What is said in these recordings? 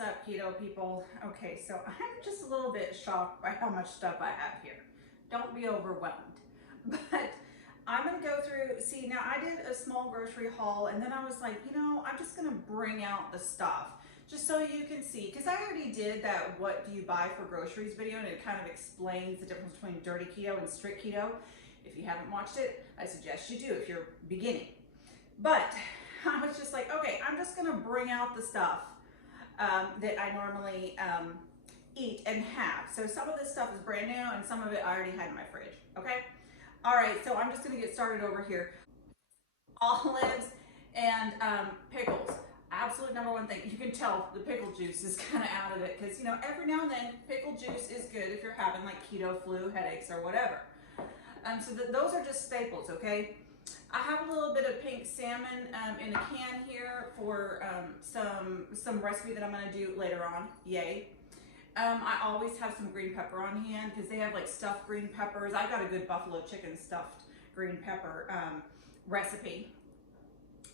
What's up, keto people? Okay, so I'm just a little bit shocked by how much stuff I have here. Don't be overwhelmed. But I'm gonna go through, see, now I did a small grocery haul and then I was like, you know, I'm just gonna bring out the stuff just so you can see, because I already did that what do you buy for groceries video, and it kind of explains the difference between dirty keto and strict keto. If you haven't watched it, I suggest you do if you're beginning. But I was just like, okay, I'm just gonna bring out the stuff that I normally eat and have. So some of this stuff is brand new and some of it I already had in my fridge, okay? All right, so I'm just gonna get started over here. Olives and pickles. Absolute number one thing. You can tell the pickle juice is kind of out of it because, you know, every now and then pickle juice is good if you're having like keto flu, headaches, or whatever. So those are just staples, okay? I have a little bit of pink salmon in a can here for some recipe that I'm gonna do later on, yay. I always have some green pepper on hand because they have like stuffed green peppers. I got a good buffalo chicken stuffed green pepper recipe.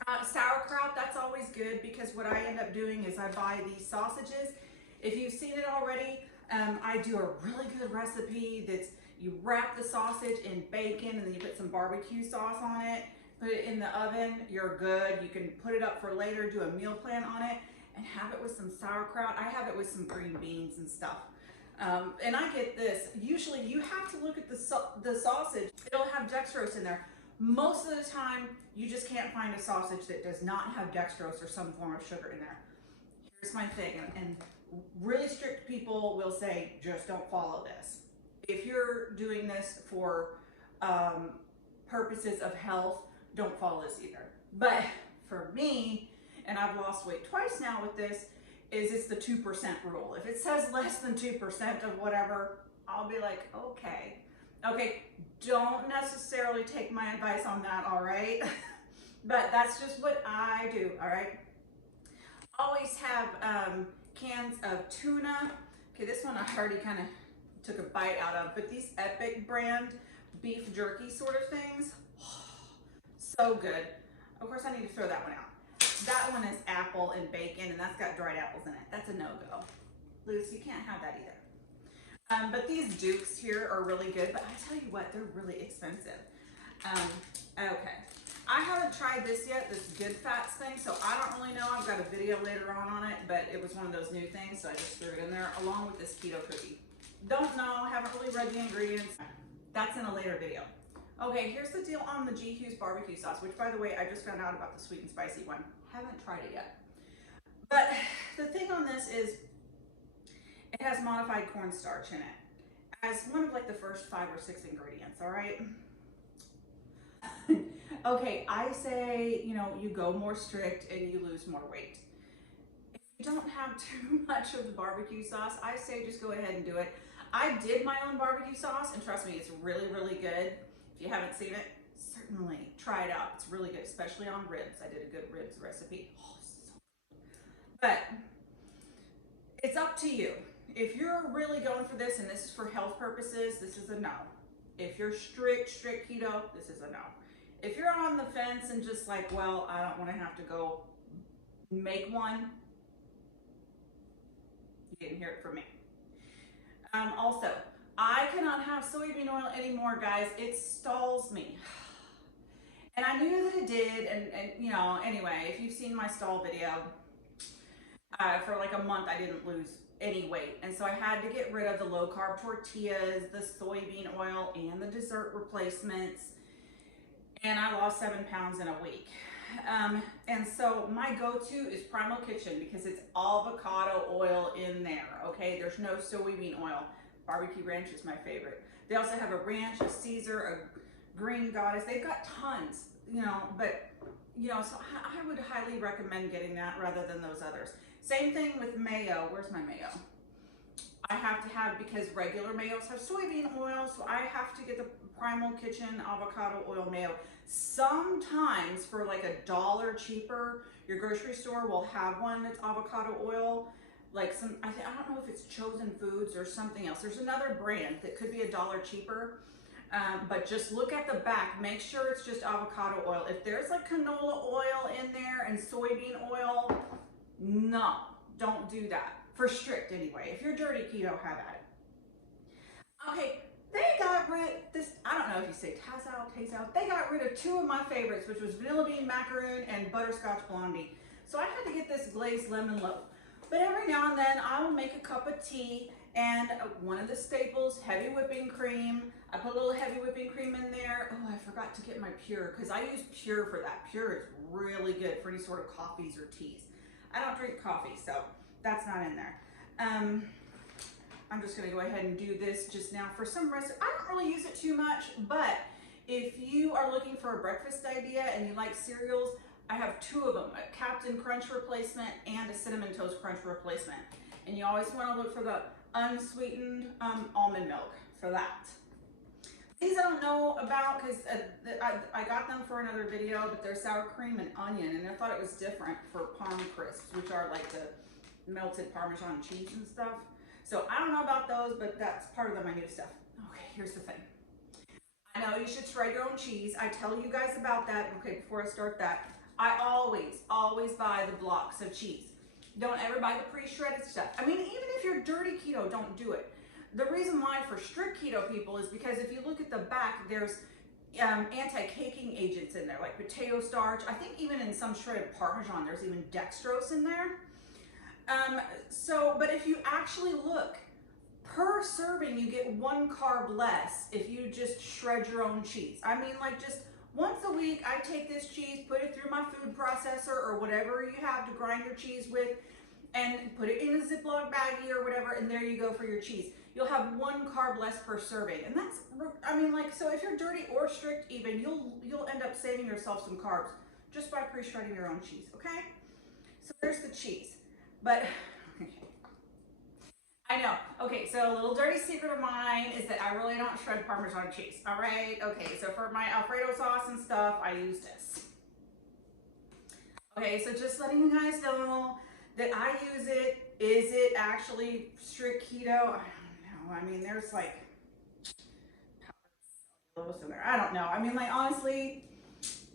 Sauerkraut, that's always good because what I end up doing is I buy these sausages. If you've seen it already, I do a really good recipe that's you wrap the sausage in bacon and then you put some barbecue sauce on it, put it in the oven, you're good. You can put it up for later, do a meal plan on it, and have it with some sauerkraut. I have it with some green beans and stuff. And I get this, usually you have to look at the sausage. It'll have dextrose in there. Most of the time, you just can't find a sausage that does not have dextrose or some form of sugar in there. Here's my thing, and really strict people will say, just don't follow this. If you're doing this for purposes of health, don't follow this either. But for me, and I've lost weight twice now with this, is it's the 2% rule. If it says less than 2% of whatever, I'll be like, okay. Okay, don't necessarily take my advice on that, all right? But that's just what I do, all right? Always have cans of tuna. Okay, this one I already kind of took a bite out of, but these Epic brand beef jerky sort of things, so good. Of course, I need to throw that one out. That one is apple and bacon, and that's got dried apples in it. That's a no-go. Luce, you can't have that either. But these Dukes here are really good, but I tell you what, they're really expensive. Okay, I haven't tried this yet, this Good Fats thing, so I don't really know. I've got a video later on it, but it was one of those new things, so I just threw it in there along with this keto cookie. Don't know, haven't really read the ingredients. That's in a later video. Okay, here's the deal on the G. Hughes barbecue sauce, which by the way, I just found out about the sweet and spicy one. Haven't tried it yet. But the thing on this is it has modified cornstarch in it as one of like the first 5 or 6 ingredients, all right? Okay, I say, you know, you go more strict and you lose more weight. If you don't have too much of the barbecue sauce, I say just go ahead and do it. I did my own barbecue sauce, and trust me, it's really, really good. If you haven't seen it, certainly try it out. It's really good, especially on ribs. I did a good ribs recipe. Oh, so good. But it's up to you. If you're really going for this and this is for health purposes, this is a no. If you're strict keto, this is a no. If you're on the fence and just like, well, I don't want to have to go make one, you didn't hear it from me. Also, I cannot have soybean oil anymore, guys. It stalls me. And I knew that it did, and you know, anyway, if you've seen my stall video, for like a month I didn't lose any weight. And so I had to get rid of the low carb tortillas, the soybean oil, and the dessert replacements. And I lost 7 pounds in a week. And so my go-to is Primal Kitchen because it's avocado oil in there, okay? There's no soybean oil. Barbecue ranch is my favorite. They also have a ranch, a Caesar, a green goddess. They've got tons, you know, but, you know, so I would highly recommend getting that rather than those others. Same thing with mayo. Where's my mayo? I have to have, because regular mayos have soybean oil, so I have to get the Primal Kitchen avocado oil mayo. Sometimes for like $1 cheaper, your grocery store will have one that's avocado oil. Like some, I don't know if it's Chosen Foods or something else. There's another brand that could be $1 cheaper. But just look at the back, make sure it's just avocado oil. If there's like canola oil in there and soybean oil, no, Don't do that. For strict anyway. If you're dirty keto, have at it. Okay, they got rid this, I don't know if you say taste out. They got rid of two of my favorites, which was vanilla bean macaroon and butterscotch blondie. So I had to get this glazed lemon loaf. But every now and then I will make a cup of tea, and one of the staples, heavy whipping cream. I put a little heavy whipping cream in there. Oh, I forgot to get my Pure, because I use Pure for that. Pure is really good for any sort of coffees or teas. I don't drink coffee, so that's not in there. I'm just gonna go ahead and do this just now for some recipe. I don't really use it too much, but if you are looking for a breakfast idea and you like cereals, I have two of them, a Captain Crunch replacement and a Cinnamon Toast Crunch replacement. And you always wanna look for the unsweetened almond milk for that. These I don't know about because I got them for another video, but they're sour cream and onion, and I thought it was different for Parm Crisps, which are like the melted Parmesan cheese and stuff. So I don't know about those, but that's part of my new stuff. Okay, here's the thing. I know you should shred your own cheese. I tell you guys about that. Okay, before I start that, I always buy the blocks of cheese. Don't ever buy the pre-shredded stuff. I mean, even if you're dirty keto, don't do it. The reason why for strict keto people is because if you look at the back, there's anti-caking agents in there, like potato starch. I think even in some shredded Parmesan, there's even dextrose in there. But if you actually look, per serving, you get 1 carb less if you just shred your own cheese. I mean, like just once a week, I take this cheese, put it through my food processor or whatever you have to grind your cheese with, and put it in a Ziploc baggie or whatever, and there you go for your cheese. You'll have 1 carb less per serving. And that's, I mean, like, so if you're dirty or strict even, you'll end up saving yourself some carbs just by pre-shredding your own cheese, okay? So there's the cheese. But, okay. I know. Okay, so a little dirty secret of mine is that I really don't shred Parmesan cheese, all right? Okay, so for my Alfredo sauce and stuff, I use this. Okay, so just letting you guys know that I use it. Is it actually strict keto? I don't know. I mean, there's like cellulose in there. I don't know. I mean, like, honestly,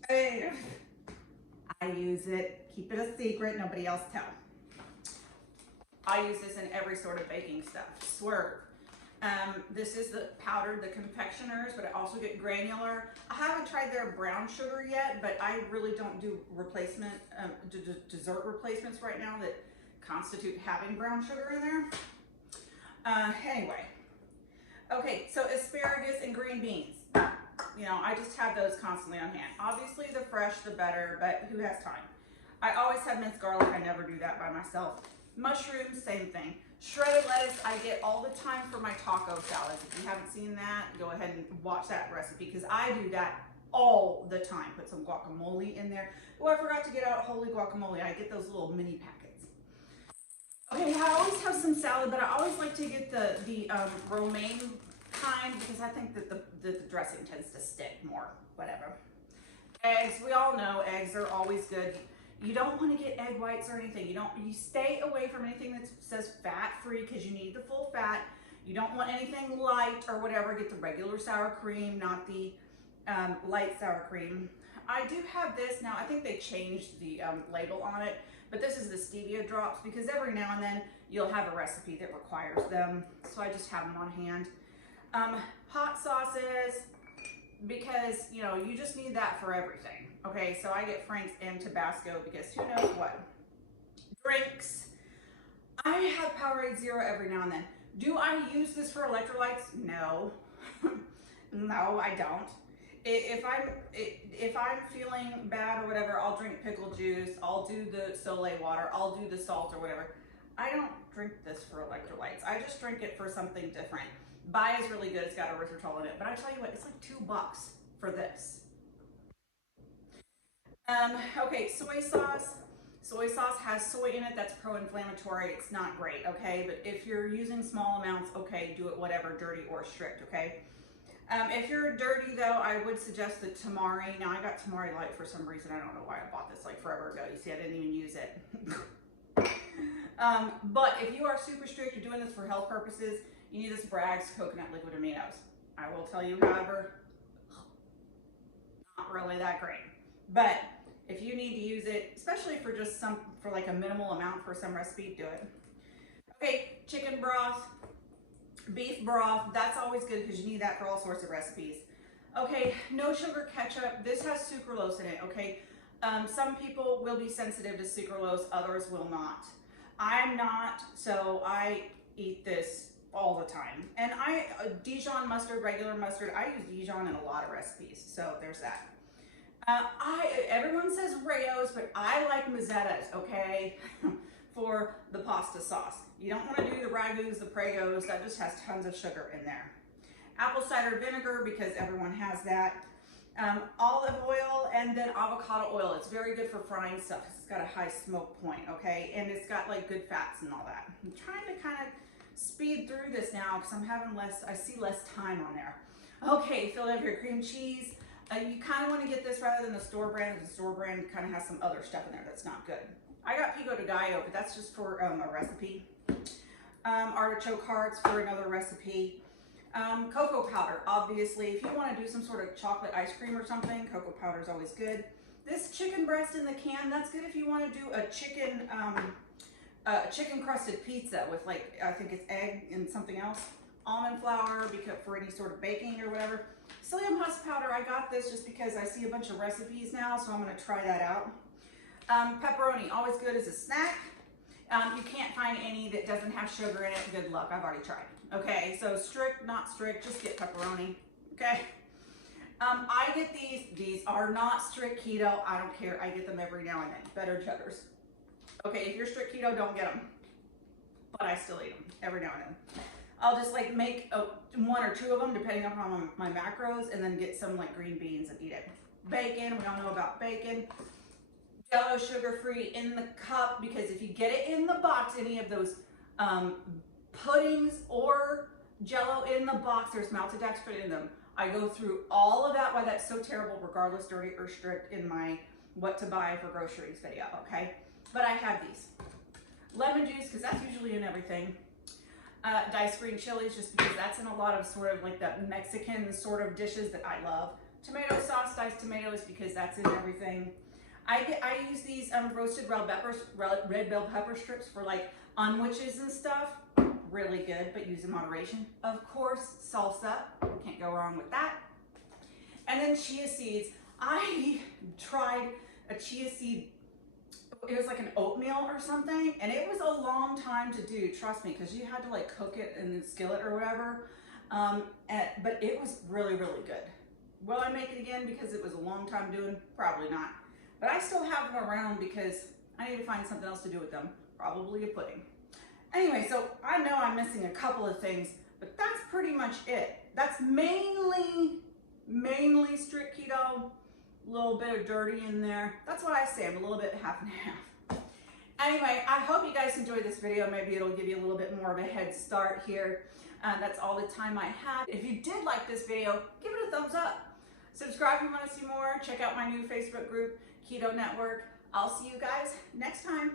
I use it. Keep it a secret. Nobody else tell. I use this in every sort of baking stuff. Swerve. This is the powdered, the confectioners, but I also get granular. I haven't tried their brown sugar yet, but I really don't do replacement, dessert replacements right now that constitute having brown sugar in there. Anyway. Okay, so asparagus and green beans. You know, I just have those constantly on hand. Obviously, the fresh, the better, but who has time? I always have minced garlic. I never do that by myself. Mushrooms, same thing. Shredded lettuce, I get all the time for my taco salads. If you haven't seen that, go ahead and watch that recipe because I do that all the time. Put some guacamole in there. Oh, I forgot to get out holy guacamole. I get those little mini packets. Okay, I always have some salad, but I always like to get the romaine kind because I think that the dressing tends to stick more, whatever. Eggs, we all know eggs are always good. You don't want to get egg whites or anything. You stay away from anything that says fat-free because you need the full fat. You don't want anything light or whatever. Get the regular sour cream, not the light sour cream. I do have this now. I think they changed the label on it, but this is the stevia drops because every now and then you'll have a recipe that requires them. So I just have them on hand. Hot sauces, because, you know, you just need that for everything. Okay, so I get Frank's and Tabasco because who knows what. Drinks. I have Powerade Zero every now and then. Do I use this for electrolytes? No. No, I don't. If I'm feeling bad or whatever, I'll drink pickle juice. I'll do the Soleil water. I'll do the salt or whatever. I don't drink this for electrolytes. I just drink it for something different. Bai is really good. It's got erythritol in it. But I tell you what, it's like $2 for this. Okay, soy sauce. Soy sauce has soy in it. That's pro-inflammatory. It's not great, okay? But if you're using small amounts, okay, do it whatever, dirty or strict, okay? If you're dirty, though, I would suggest the Tamari. Now, I got Tamari Light for some reason. I don't know why I bought this like forever ago. You see, I didn't even use it. But if you are super strict, you're doing this for health purposes, you need this Bragg's Coconut Liquid Aminos. I will tell you, however, not really that great. But If you need to use it, especially for just for like a minimal amount for some recipe, do it. Okay, chicken broth, beef broth, that's always good because you need that for all sorts of recipes. Okay, no sugar ketchup. This has sucralose in it, okay? Some people will be sensitive to sucralose, others will not. I'm not, so I eat this all the time. And Dijon mustard, regular mustard, I use Dijon in a lot of recipes, so there's that. Everyone says Rayos, but I like Mazzettas, okay, for the pasta sauce. You don't want to do the Ragus, the Pregos, that just has tons of sugar in there. Apple cider vinegar, because everyone has that. Olive oil, and then avocado oil. It's very good for frying stuff because it's got a high smoke point, okay? And it's got like good fats and all that. I'm trying to kind of speed through this now because I'm having I see less time on there. Okay, Philadelphia cream cheese. You kind of want to get this rather than the store brand. The store brand kind of has some other stuff in there that's not good. I got pico de gallo, but that's just for a recipe. Artichoke hearts for another recipe. Cocoa powder, obviously. If you want to do some sort of chocolate ice cream or something, cocoa powder is always good. This chicken breast in the can, that's good if you want to do a chicken crusted pizza with, like, I think it's egg and something else. Almond flour for any sort of baking or whatever. Psyllium husk powder, I got this just because I see a bunch of recipes now, so I'm going to try that out. Pepperoni, always good as a snack. You can't find any that doesn't have sugar in it. Good luck, I've already tried. Okay, so strict, not strict, just get pepperoni, okay? I get these are not strict keto, I don't care, I get them every now and then, better chuggers. Okay, if you're strict keto, don't get them, but I still eat them every now and then. I'll just like make one or two of them depending upon my macros, and then get some like green beans and eat it. Bacon, we all know about bacon. Jello sugar-free in the cup, because if you get it in the box, any of those puddings or Jello in the box, there's maltodextrin in them. I go through all of that, why that's so terrible, regardless dirty or strict, in my what to buy for groceries video, okay? But I have these. Lemon juice, because that's usually in everything. Diced green chilies, just because that's in a lot of sort of like the Mexican sort of dishes that I love. Tomato sauce, diced tomatoes, because that's in everything. I use these roasted red bell pepper strips for like on witches and stuff. Really good, but use in moderation. Of course, salsa, can't go wrong with that. And then chia seeds. I tried a chia seed, it was like an oatmeal or something, and it was a long time to do, trust me, because you had to like cook it in the skillet or whatever. But it was really, really good. Will I make it again because it was a long time doing? Probably not. But I still have them around because I need to find something else to do with them. Probably a pudding. Anyway, so I know I'm missing a couple of things, but that's pretty much it. That's mainly strict keto, a little bit of dirty in there. That's what I say, I'm a little bit half and half. Anyway, I hope you guys enjoyed this video. Maybe it'll give you a little bit more of a head start here. That's all the time I have. If you did like this video, give it a thumbs up. Subscribe if you want to see more. Check out my new Facebook group, Keto Network. I'll see you guys next time.